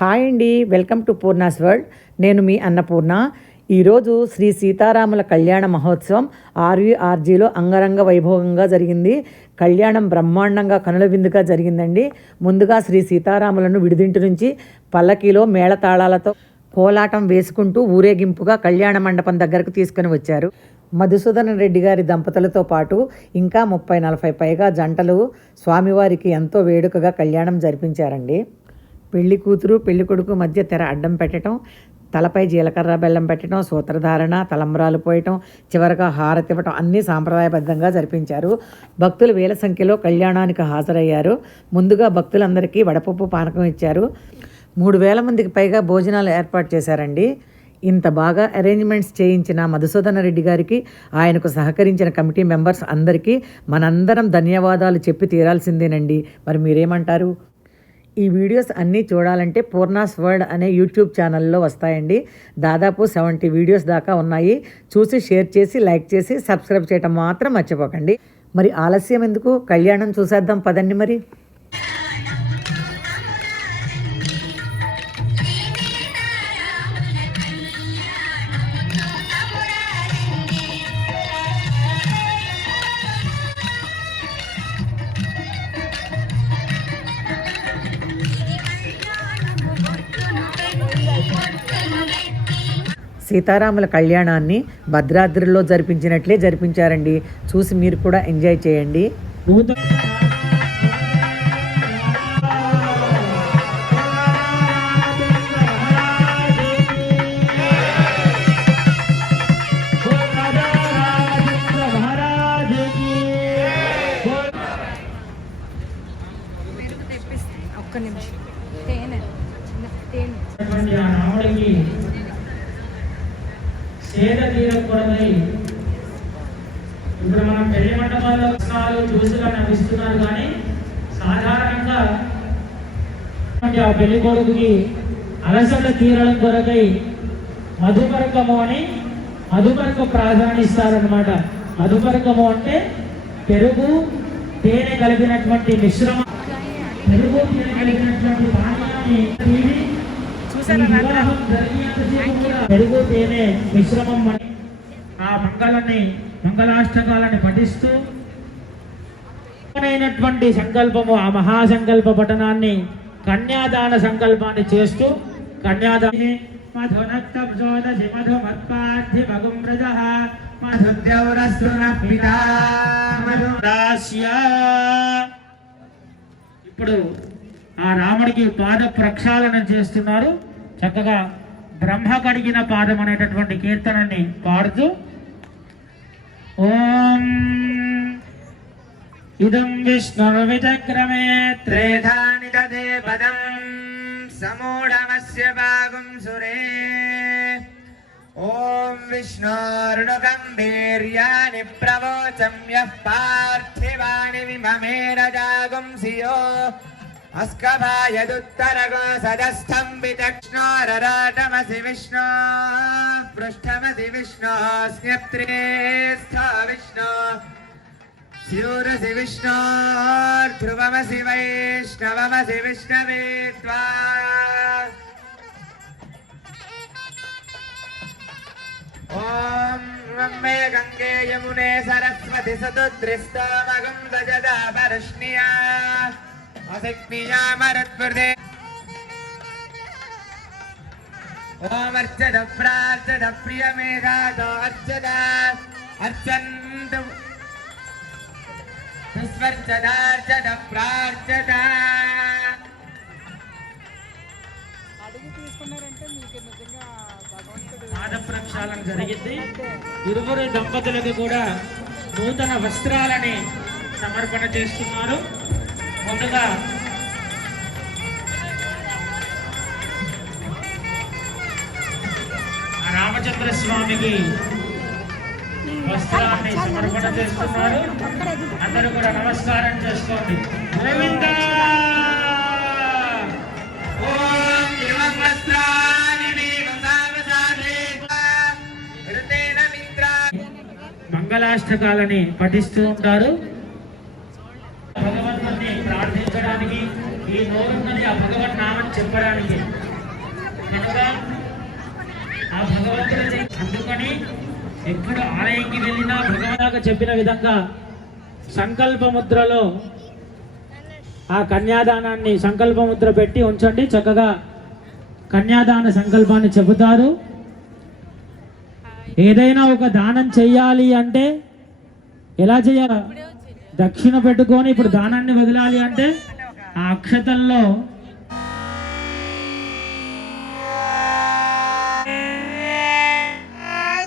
Hi అండి, welcome to Poorna's world. నేను మీ అన్నపూర్ణ. ఈరోజు శ్రీ సీతారాముల కళ్యాణ మహోత్సవం ఆర్వీఆర్జీలో అంగరంగ వైభవంగా జరిగింది. కళ్యాణం బ్రహ్మాండంగా కనుల విందుగా జరిగిందండి. ముందుగా శ్రీ సీతారాములను విడిదింటి నుంచి పల్లకీలో మేళతాళాలతో కోలాటం వేసుకుంటూ ఊరేగింపుగా కళ్యాణ మండపం దగ్గరకు తీసుకుని వచ్చారు. మధుసూదన రెడ్డి గారి దంపతులతో పాటు ఇంకా 30-40 పైగా జంటలు స్వామివారికి ఎంతో వేడుకగా కళ్యాణం జరిపించారండి. పెళ్లి కూతురు పెళ్లి కొడుకు మధ్య తెర అడ్డం పెట్టడం, తలపై జీలకర్ర బెల్లం పెట్టడం, సూత్రధారణ, తలంబ్రాలు పోయటం, చివరగా హారతి ఇవ్వటం అన్నీ సాంప్రదాయబద్ధంగా జరిపించారు. భక్తులు వేల సంఖ్యలో కళ్యాణానికి హాజరయ్యారు. ముందుగా భక్తులందరికీ వడపప్పు పానకం ఇచ్చారు. 3000 మందికి పైగా భోజనాలు ఏర్పాటు చేశారండి. ఇంత బాగా అరేంజ్మెంట్స్ చేయించిన మధుసూదన రెడ్డి గారికి, ఆయనకు సహకరించిన కమిటీ మెంబర్స్ అందరికీ మనందరం ధన్యవాదాలు చెప్పి తీరాల్సిందేనండి. మరి మీరేమంటారు? ఈ వీడియోస్ అన్నీ చూడాలంటే పూర్ణాస్ వరల్డ్ అనే యూట్యూబ్ ఛానల్లో వస్తాయండి. దాదాపు 70 వీడియోస్ దాకా ఉన్నాయి. చూసి షేర్ చేసి లైక్ చేసి సబ్స్క్రైబ్ చేయటం మాత్రం మర్చిపోకండి. మరి ఆలస్యం ఎందుకు, కళ్యాణం చూసేద్దాం పదండి. మరి సీతారాముల కళ్యాణాన్ని భద్రాద్రిలో జరిపించినట్లే జరిపించారండి. చూసి మీరు కూడా ఎంజాయ్ చేయండి. సేద తీరకూడదై ఇప్పుడు మనం పెళ్లి మండపాల్లో కృష్ణాలు జ్యూసులు నవ్విస్తున్నారు, కానీ సాధారణంగా ఆ పెళ్లి కొడుకుకి అలసట తీరడం కొరకై మధుపరకము అని మధుపరక ప్రాధాన్యం ఇస్తారనమాట. మధుపరకము అంటే పెరుగు తేనె కలిపినటువంటి మిశ్రమం, పెరుగు తేనె కలిపినటువంటి పానీయాన్ని పెరుగు తేనె మిశ్రమం అని ఆ మంగళాష్టకాలని పఠిస్తూ సంకల్పము, ఆ మహాసంకల్ప పఠనాన్ని కన్యాదాన సంకల్పాన్ని చేస్తూ కన్యాదాని ఇప్పుడు ఆ రాముడికి పాద ప్రక్షాళన చేస్తున్నారు. చక్కగా బ్రహ్మ కడిగిన పాదం అనేటటువంటి కీర్తనని పాడుతూ ఓం ఇదం విష్ణుర్విచక్రమే త్రేధాని తదే పదం సమూఢమస్య భాగం సురే ఓం విష్ణోర్నుగంభీర్యాని ప్రవోచం యః పార్థివాని విమమేన జాగుంసియో अस्कभायदुत्तरगो सदस्थं विचक्ष्णोरराटमसि विष्णो पृष्ठमसि विष्णो स्न्यप्त्रेस्था विष्णो स्यूरसि विष्णो ध्रुवमसि वैष्णवमसि विष्णवे त्वा ॐ वम्मे गङ्गे यमुने सरस्वति सतुद्रिस्तमगं दजदा परश्निया असिक्नियामरत्प्रदे ओम अर्चद प्रार्थद प्रियमेधातो अर्चद अर्चन्द पुष्पर्चदार्चद प्रार्थद పాద ప్రక్షాళన జరిగింది. ఇరువురు దంపతులకు కూడా నూతన వస్త్రాలని సమర్పణ చేస్తున్నారు. ముందుగా రామచంద్ర స్వామికి వస్త్రాన్ని సమర్పణ చేస్తున్నారు. అందరూ కూడా నమస్కారం చేసుకోండి. గోవిందా మంగళాష్టకాలని పఠిస్తూ ఉంటారు. భగవంతుని ప్రార్థించడానికి ఈ నోరున్నది ఆ భగవన్ నామం చెప్పడానికి కనుక ఆ భగవంతుడిని అందుకని ఎప్పుడు ఆలయంకి వెళ్ళినా భగవంతుగా చెప్పిన విధంగా సంకల్ప ముద్రలో ఆ కన్యాదానాన్ని సంకల్ప ముద్ర పెట్టి ఉంచండి. చక్కగా కన్యాదాన సంకల్పాన్ని చెబుతారు. ఏదైనా ఒక దానం చెయ్యాలి అంటే ఎలా చేయాలి? దక్షిణ పెట్టుకొని ఇప్పుడు దానాన్ని వదలాలి అంటే ఆ అక్షతల్లో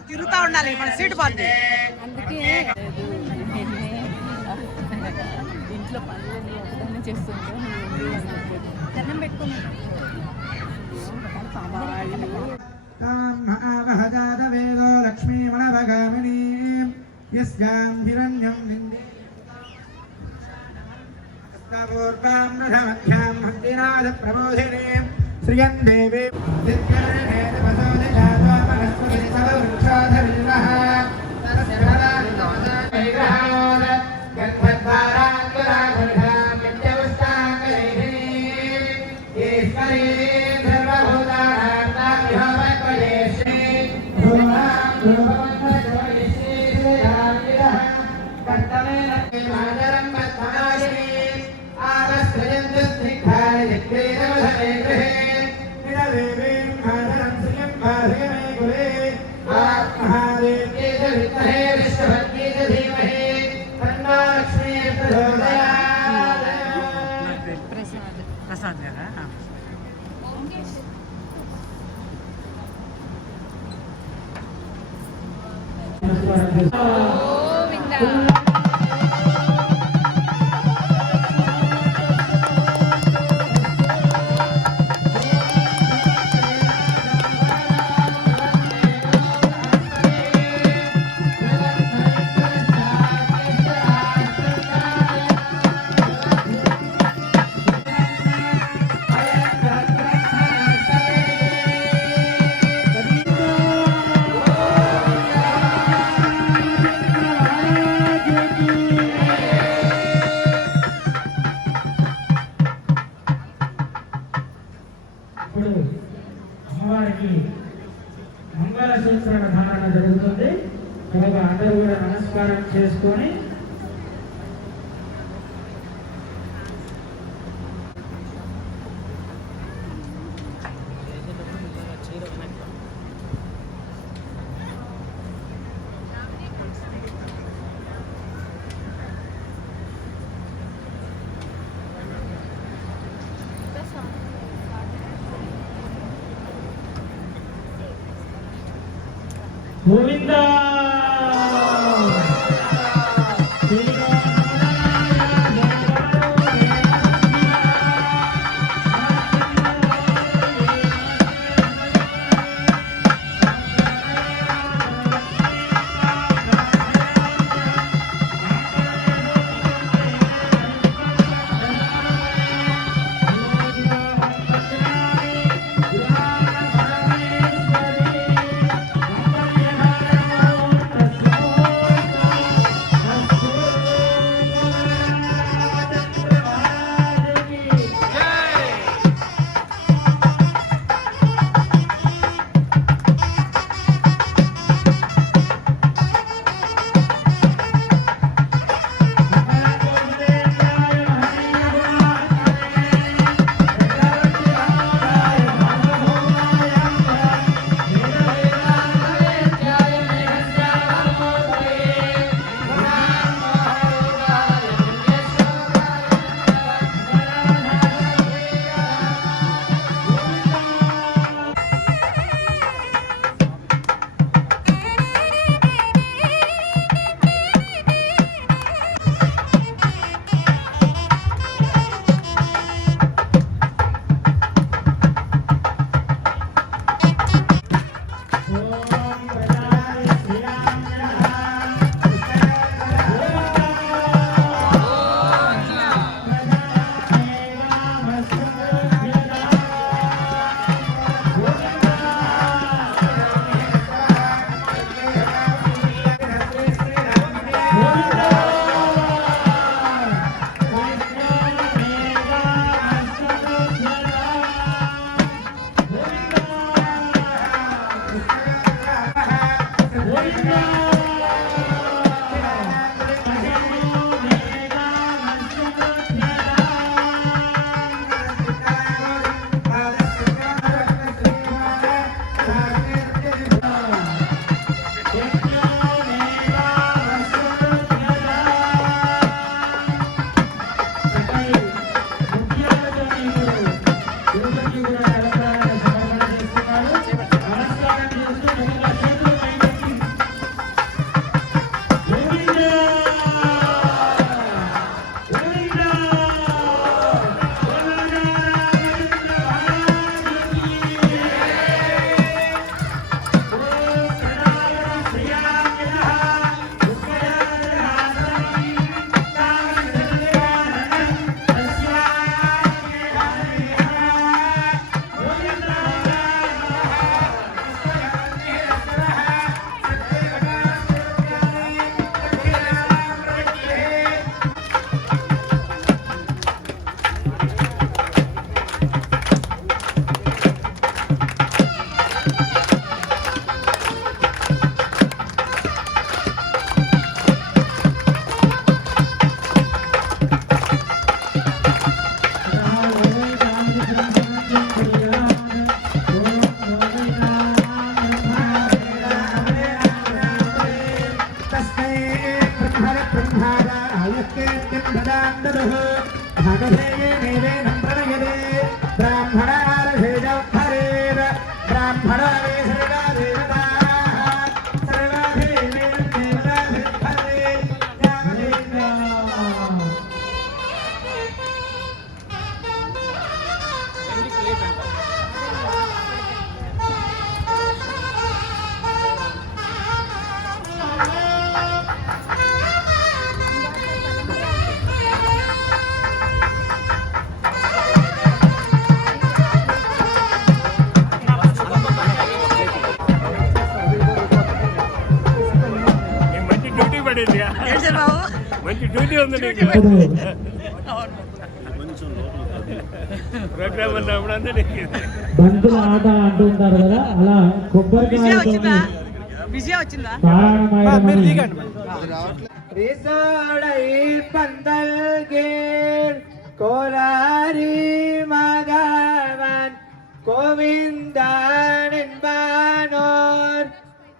తిరుగుతా ఉండాలి, మన సీటు పోతుంది. అందుకే ఇంట్లో పనులన్నీ ఒకదాన్ని చేస్తుంటే దండం పెట్టుకున్నాను. వేదో లక్ష్మీమణభగామినీ యస్యాం హిరణ్యం పూర్వాం హస్తినాథ ప్రమోదినీ శ్రియం దేవీ ప్రసాద్ కదా. ఇప్పుడు అమ్మవారికి మంగళసూత్ర ధారణ జరుగుతుంది. కనుక అందరూ కూడా నమస్కారం చేసుకొని గోవిందా మంచి డ్యూటీ ఉంది నీకు ప్రోగ్రామ్ అన్నప్పుడు నీకు బంతుల ఆట అంటుంటారు కదా, అలా కొబ్బరికాయ విజయ వచ్చిందా கோலாரி மாதவன் கோவிந்தன் என்பானோர்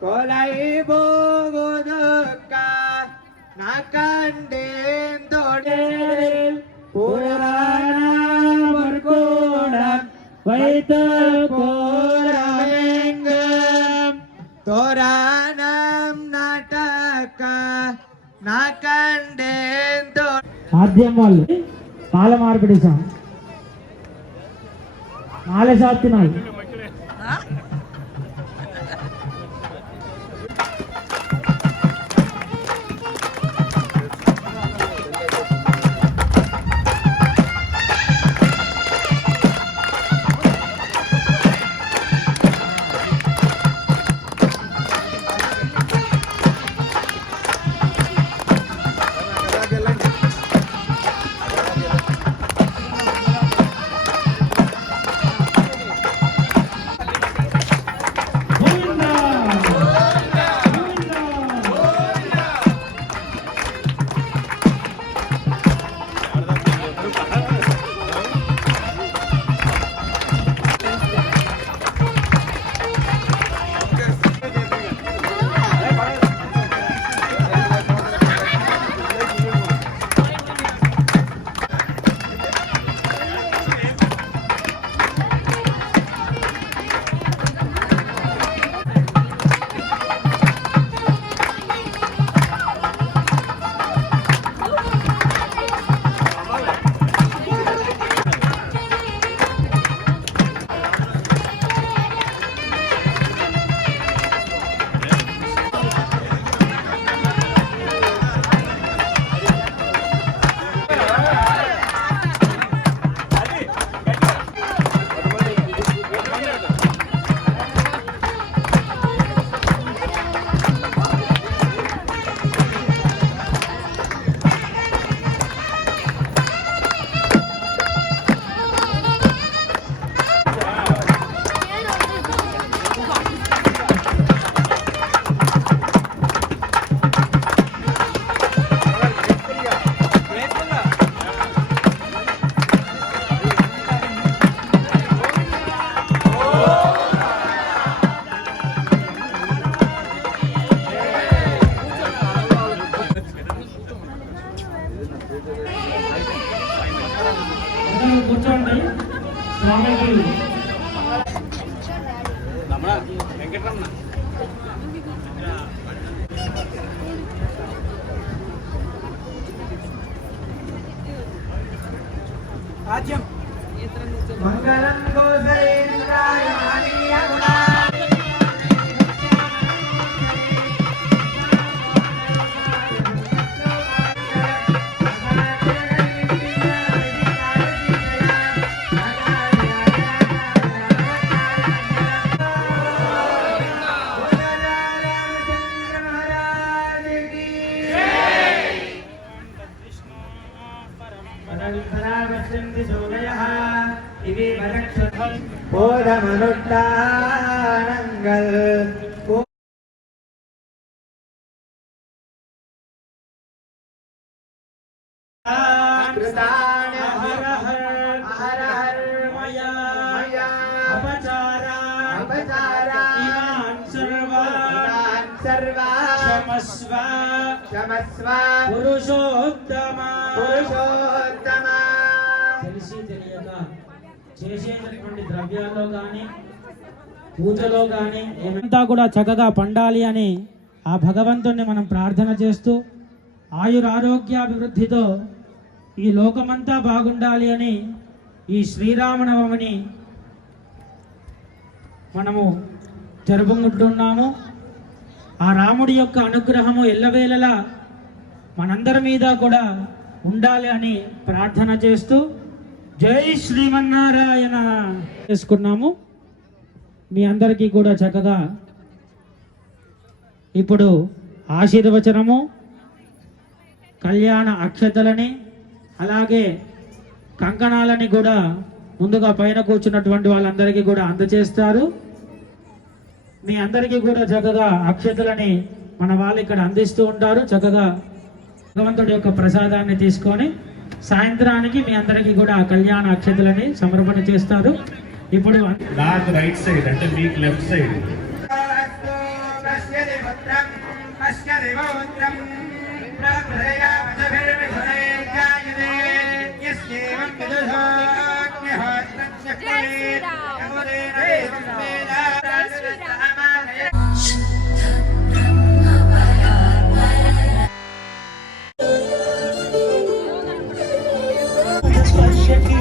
கொலை போகுதுக்கா நாக்கண்டேன் தொடரில் புராணம் கூடம் வைத்து போராமெங்கும் தோராணம் நாட்டக்க నాకండేం ఆద్యం వాళ్ళు పాల మార్పిడి సాంగ్ నాలే సాత్తినాలు మంగళం గోసలేంద్రాయ మహనీయ గుణాయ போதமனுட்டானங்கள் తెలిసి తెలియక చేసేటటువంటి ద్రవ్యాల్లో కానీ పూజలో కానీ ఏమంతా కూడా చక్కగా పండాలి అని ఆ భగవంతుణ్ణి మనం ప్రార్థన చేస్తూ ఆయురారోగ్యాభివృద్ధితో ఈ లోకమంతా బాగుండాలి అని ఈ శ్రీరామనవమిని మనము జరుపుకుంటున్నాము. ఆ రాముడి యొక్క అనుగ్రహము ఎల్లవేళలా మనందరి మీద కూడా ఉండాలి అని ప్రార్థన చేస్తూ జై శ్రీమన్నారాయణ చేసుకున్నాము. మీ అందరికీ కూడా చక్కగా ఇప్పుడు ఆశీర్వచనము, కళ్యాణ అక్షతలని, అలాగే కంకణాలని కూడా ముందుగా పైన కూర్చున్నటువంటి వాళ్ళందరికీ కూడా అందజేస్తారు. మీ అందరికీ కూడా చక్కగా అక్షతలని మన వాళ్ళు ఇక్కడ అందిస్తూ ఉంటారు. చక్కగా భగవంతుడి యొక్క ప్రసాదాన్ని తీసుకొని సాయంత్రానికి మీ అందరికీ కూడా కళ్యాణ అక్షతలని సమర్పణ చేస్తారు. ఇప్పుడు నాకు రైట్ సైడ్ అంటే మీకు లెఫ్ట్ సైడ్. స్పర్శకి